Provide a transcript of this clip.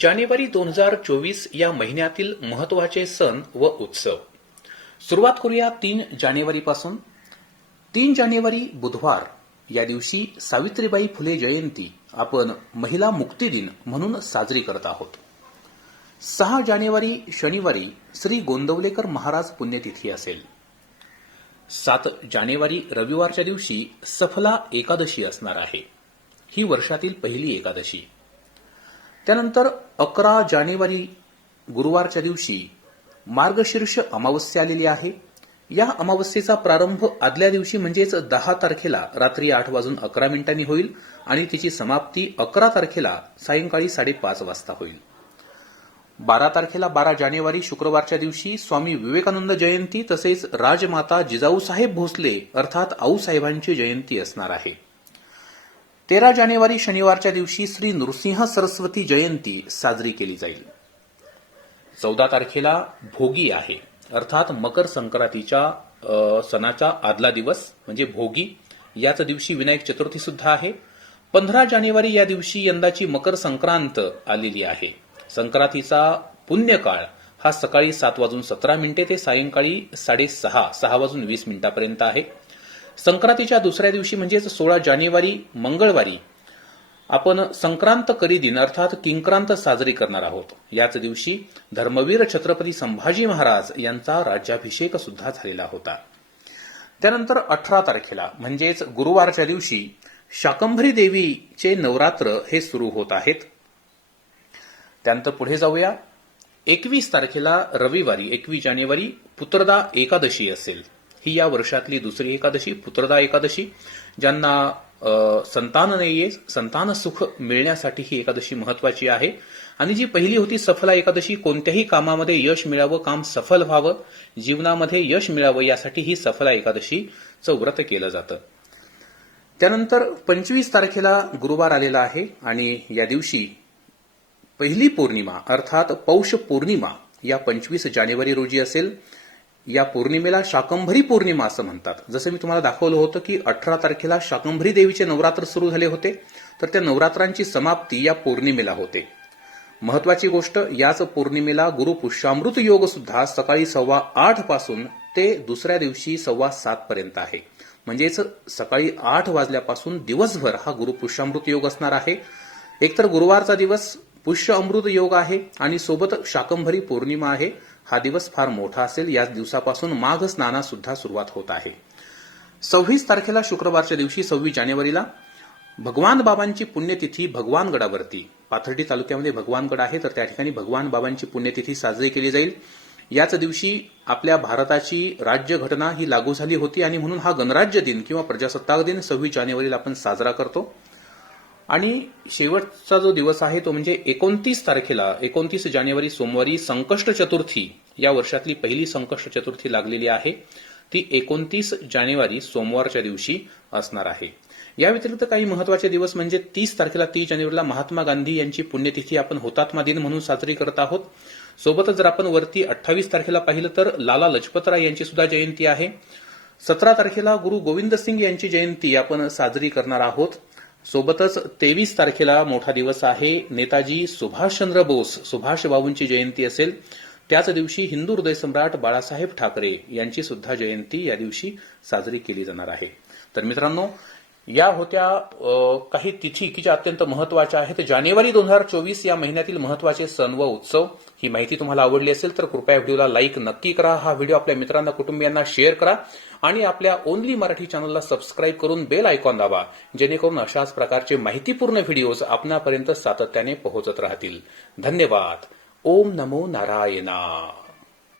जानेवारी दोन हजार चोवीस या महिन्यातील महत्त्वाचे सण व उत्सव. सुरुवात करूया तीन जानेवारीपासून. तीन जानेवारी बुधवार या दिवशी सावित्रीबाई फुले जयंती आपण महिला मुक्ती दिन म्हणून साजरी करत आहोत. सहा जानेवारी शनिवारी श्री गोंदवलेकर महाराज पुण्यतिथी असेल. सात जानेवारी रविवारच्या दिवशी सफला एकादशी असणार आहे. ही वर्षातील पहिली एकादशी. त्यानंतर अकरा जानेवारी गुरुवारच्या दिवशी मार्गशीर्ष अमावस्या आलेली आहे. या अमावस्येचा प्रारंभ आदल्या दिवशी म्हणजेच दहा तारखेला रात्री आठ वाजून अकरा मिनिटांनी होईल आणि तिची समाप्ती अकरा तारखेला सायंकाळी साडेपाच वाजता होईल. बारा तारखेला बारा जानेवारी शुक्रवारच्या दिवशी स्वामी विवेकानंद जयंती तसेच राजमाता जिजाऊसाहेब भोसले अर्थात आऊसाहेबांची जयंती असणार आहे. तेरा जानेवारी शनिवारच्या दिवशी श्री नृसिंह सरस्वती जयंती साजरी केली जाईल. चौदा तारखेला भोगी आहे. अर्थात मकर संक्रांतीच्या सणाचा आदला दिवस म्हणजे भोगी याच दिवशी विनायक चतुर्थी सुद्धा आहे. पंधरा जानेवारी या दिवशी यंदाची मकर संक्रांत आलेली आहे. संक्रांतीचा पुण्यकाळ हा सकाळी सात वाजून सतरा मिनिटे ते सायंकाळी साडेसहा सहा वाजून वीस मिनिटापर्यंत आहे. संक्रांतीच्या दुसऱ्या दिवशी म्हणजेच सोळा जानेवारी मंगळवारी आपण संक्रांत करी दिन अर्थात किंक्रांत साजरी करणार आहोत. याच दिवशी धर्मवीर छत्रपती संभाजी महाराज यांचा राज्याभिषेक सुद्धा झालेला होता. त्यानंतर अठरा तारखेला म्हणजेच गुरुवारच्या दिवशी शाकंभरी देवीचे नवरात्र हे सुरू होत आहेत. त्यानंतर पुढे जाऊया. एकवीस तारखेला रविवारी एकवीस जानेवारी पुत्रदा एकादशी असेल. ही या वर्षातली दुसरी एकादशी पुत्रदा एकादशी ज्यांना संतान नाहीये संतान सुख मिळण्यासाठी ही एकादशी महत्वाची आहे. आणि जी पहिली होती सफला एकादशी कोणत्याही कामामध्ये यश मिळावं काम सफल व्हावं जीवनामध्ये यश मिळावं यासाठी ही सफला एकादशीचं व्रत केलं जातं. त्यानंतर पंचवीस तारखेला गुरुवार आलेला आहे आणि या दिवशी पहिली पौर्णिमा अर्थात पौष पौर्णिमा या पंचवीस जानेवारी रोजी असेल. या पौर्णिमेला शाकंभरी पौर्णिमा असं म्हणतात. जसं मी तुम्हाला दाखवलं होतं की अठरा तारखेला शाकंभरी देवीचे नवरात्र सुरू झाले होते तर त्या नवरात्रांची समाप्ती या पौर्णिमेला होते. महत्वाची गोष्ट याच पौर्णिमेला गुरुपुष्यामृत योग सुद्धा सकाळी सव्वा आठपासून ते दुसऱ्या दिवशी सव्वा सात पर्यंत आहे. म्हणजेच सकाळी आठ वाजल्यापासून दिवसभर हा गुरु पुष्यामृत योग असणार आहे. एकतर गुरुवारचा दिवस पुष्य अमृत योग आहे आणि सोबत शाकंभरी पौर्णिमा आहे. हा दिवस फार मोठा असेल याच दिवसापासून माघ स्नाना सुद्धा सुरुवात होत आहे. सव्वीस तारखेला शुक्रवारच्या दिवशी सव्वीस जानेवारीला भगवान बाबांची पुण्यतिथी भगवानगडावरती. पाथर्डी तालुक्यामध्ये भगवानगड आहे तर त्या ठिकाणी भगवान बाबांची पुण्यतिथी साजरी केली जाईल. याच दिवशी आपल्या भारताची राज्यघटना ही लागू झाली होती आणि म्हणून हा गणराज्य दिन किंवा प्रजासत्ताक दिन सव्वीस जानेवारीला आपण साजरा करतो. आणि शेवटचा जो दिवस आहे तो म्हणजे एकोणतीस तारखेला एकोणतीस जानेवारी सोमवारी संकष्ट चतुर्थी या वर्षातली पहिली संकष्ट चतुर्थी लागलेली आहे. ती एकोणतीस जानेवारी सोमवारच्या दिवशी असणार आहे. या व्यतिरिक्त काही महत्त्वाचे दिवस म्हणजे तीस तारखेला तीस जानेवारीला महात्मा गांधी यांची पुण्यतिथी आपण हुतात्मा दिन म्हणून साजरी करत आहोत. सोबतच जर आपण वरती अठ्ठावीस तारखेला पाहिलं तर लाला लजपतराय यांची सुद्धा जयंती आहे. सतरा तारखेला गुरु गोविंद सिंग यांची जयंती आपण साजरी करणार आहोत. सोबतच तेवीस तारखेला मोठा दिवस आहे. नेताजी सुभाषचंद्र बोस सुभाष बाबूंची जयंती असेल. त्याच दिवशी हिंदू हृदय सम्राट बाळासाहेब ठाकरे यांची सुद्धा जयंती या दिवशी साजरी केली जाणार आहे. तर मित्रांनो या होत्या काही तिथी की ज्या अत्यंत महत्त्वाच्या आहेत. जानेवारी दोन हजार चोवीस या महिन्यातील महत्त्वाचे सण व उत्सव ही माहिती तुम्हाला आवडली असेल तर कृपया व्हिडिओला लाईक नक्की करा. हा व्हिडिओ आपल्या मित्रांना कुटुंबियांना शेअर करा आणि आपल्या ओनली मराठी चॅनलला सबस्क्राईब करून बेल आयकॉन दाबा जेणेकरून अशाच प्रकारचे माहितीपूर्ण व्हिडिओज आपणापर्यंत सातत्याने पोहोचत राहतील. धन्यवाद. ओम नमो नारायणा